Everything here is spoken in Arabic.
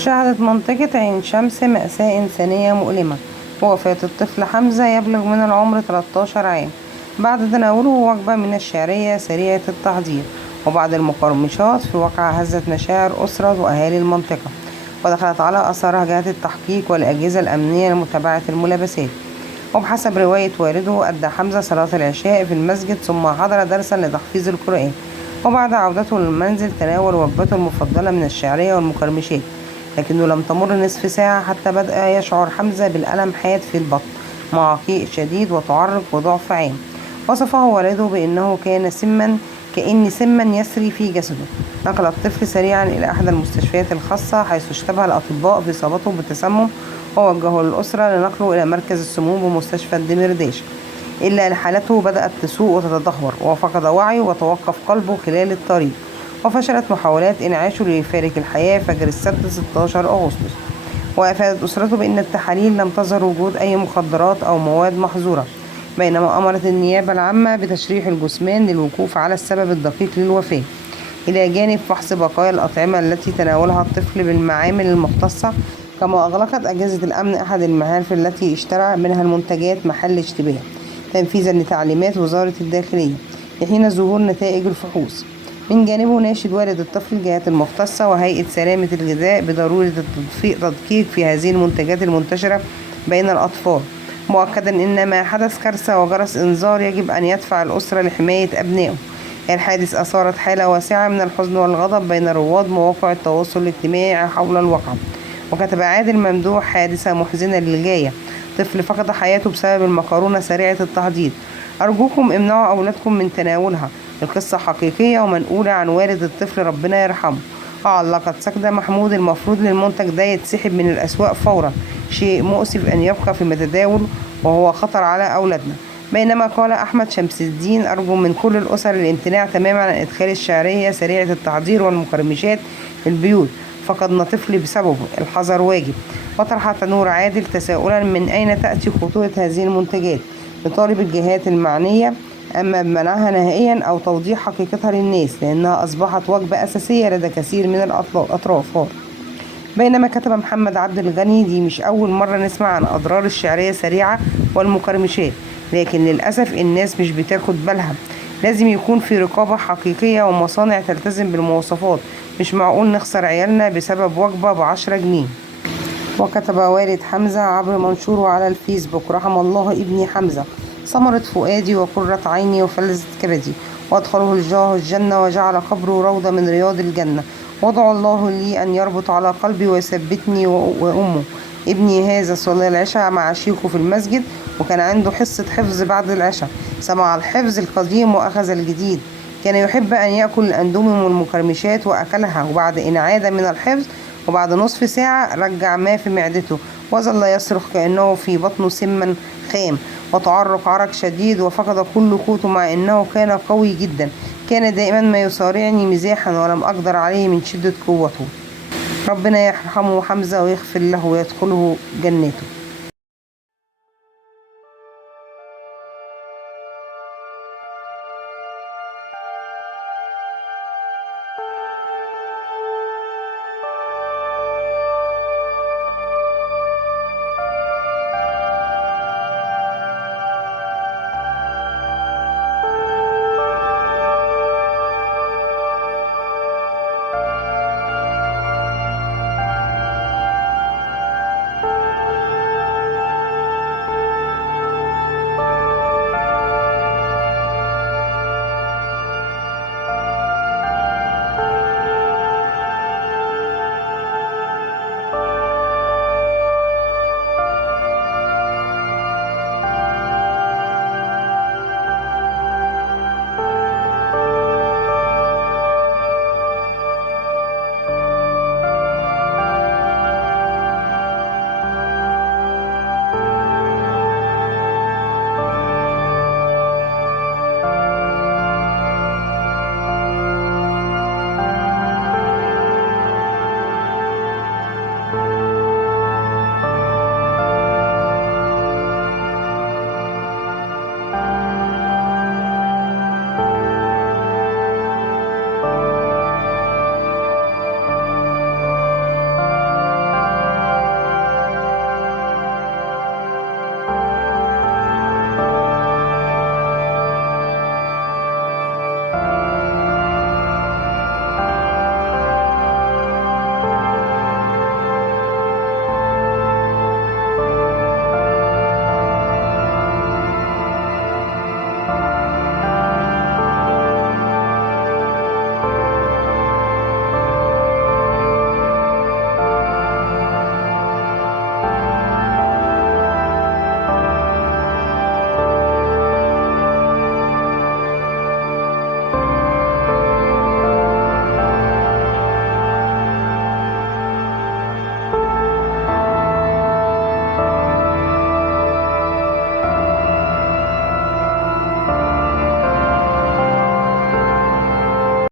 شهدت منطقة عين شمس مأساة إنسانية مؤلمة بوفاة الطفل حمزة يبلغ من العمر 13 عام بعد تناوله وجبة من الشعرية سريعة التحضير. وبعد المقرمشات في واقعة هزت مشاعر أسرة وأهالي المنطقة، ودخلت على أثرها جهات التحقيق والأجهزة الأمنية لمتابعة الملابسات. وبحسب رواية والده أدى حمزة صلاة العشاء في المسجد ثم حضر درسا لتحفيظ القرآن، وبعد عودته للمنزل تناول وجبته المفضلة من الشعرية والمقرمشات، لكنه لم تمر نصف ساعة حتى بدأ يشعر حمزة بالألم حاد في البطن مع قيء شديد وتعرق وضعف عام. وصفه والده بأنه كأن سما يسري في جسده. نقل الطفل سريعا إلى إحدى المستشفيات الخاصة حيث اشتبه الأطباء في إصابته بالتسمم، ووجهوا للأسرة لنقله إلى مركز السموم بمستشفى الدمرداش، إلا أن حالته بدأت تسوء وتتدهور وفقد وعيه وتوقف قلبه خلال الطريق. وفشلت محاولات إنعاشه ليفارق الحياة فجر السبت 16 أغسطس. وأفادت أسرته بأن التحاليل لم تظهر وجود أي مخدرات أو مواد محظورة، بينما أمرت النيابة العامة بتشريح الجثمان للوقوف على السبب الدقيق للوفاة، إلى جانب فحص بقايا الأطعمة التي تناولها الطفل بالمعامل المختصة. كما أغلقت أجهزة الأمن أحد المحافل التي اشترى منها المنتجات محل اشتباه تنفيذا لتعليمات وزارة الداخلية لحين ظهور نتائج الفحوص. من جانبه ناشد والد الطفل الجهات المختصة وهيئة سلامة الغذاء بضرورة التدقيق في هذه المنتجات المنتشرة بين الأطفال، مؤكدا أن ما حدث كارثة وجرس إنذار يجب أن يدفع الأسرة لحماية أبنائه. الحادث أثارت حالة واسعة من الحزن والغضب بين رواد مواقع التواصل الاجتماعي حول الواقعة. وكتب عادل ممدوح: حادثة محزنة للغاية، طفل فقد حياته بسبب المكرونة سريعة التحضير، أرجوكم امنعوا أولادكم من تناولها، القصة حقيقية ومنقولة عن والد الطفل ربنا يرحمه. علقت سجدة محمود: المفروض للمنتج ده يتسحب من الأسواق فورا، شيء مؤسف أن يبقى في متداول وهو خطر على أولادنا. بينما قال أحمد شمس الدين: أرجو من كل الأسر الامتناع تماما عن إدخال الشعرية سريعة التحضير والمقرمشات في البيوت، فقدنا طفل بسببه، الحذر واجب. وطرح تنور عادل تساؤلا: من أين تأتي خطورة هذه المنتجات؟ لطالب الجهات المعنية أما بمنعها نهائيا أو توضيح حقيقتها للناس، لأنها أصبحت وجبة أساسية لدى كثير من الأطراف. بينما كتب محمد عبد الغني: دي مش أول مرة نسمع عن أضرار الشعرية سريعة والمقرمشات، لكن للأسف الناس مش بتاخد بالها، لازم يكون في رقابة حقيقية ومصانع تلتزم بالمواصفات، مش معقول نخسر عيالنا بسبب وجبة ب10 جنيه. وكتب والد حمزة عبر منشوره على الفيسبوك: رحم الله ابني حمزة، ثمرة فؤادي وقرة عيني وفلذة كبدي، وادخله الله الجنة وجعل قبره روضة من رياض الجنة، وادعو الله لي أن يربط على قلبي ويثبتني وأمه. ابني هذا صلى العشاء مع شيخه في المسجد، وكان عنده حصة حفظ بعد العشاء، سمع الحفظ القديم وأخذ الجديد. كان يحب أن يأكل الأندومي والمقرمشات وأكلها، وبعد إن عاد من الحفظ وبعد نصف ساعة رجع ما في معدته، وظل يصرخ كأنه في بطنه سما خام وتعرق عرق شديد، وفقد كل قوته مع أنه كان قوي جدا. كان دائما ما يصارعني مزاحا ولم أقدر عليه من شدة قوته. ربنا يرحمه حمزة ويغفر له ويدخله جنته.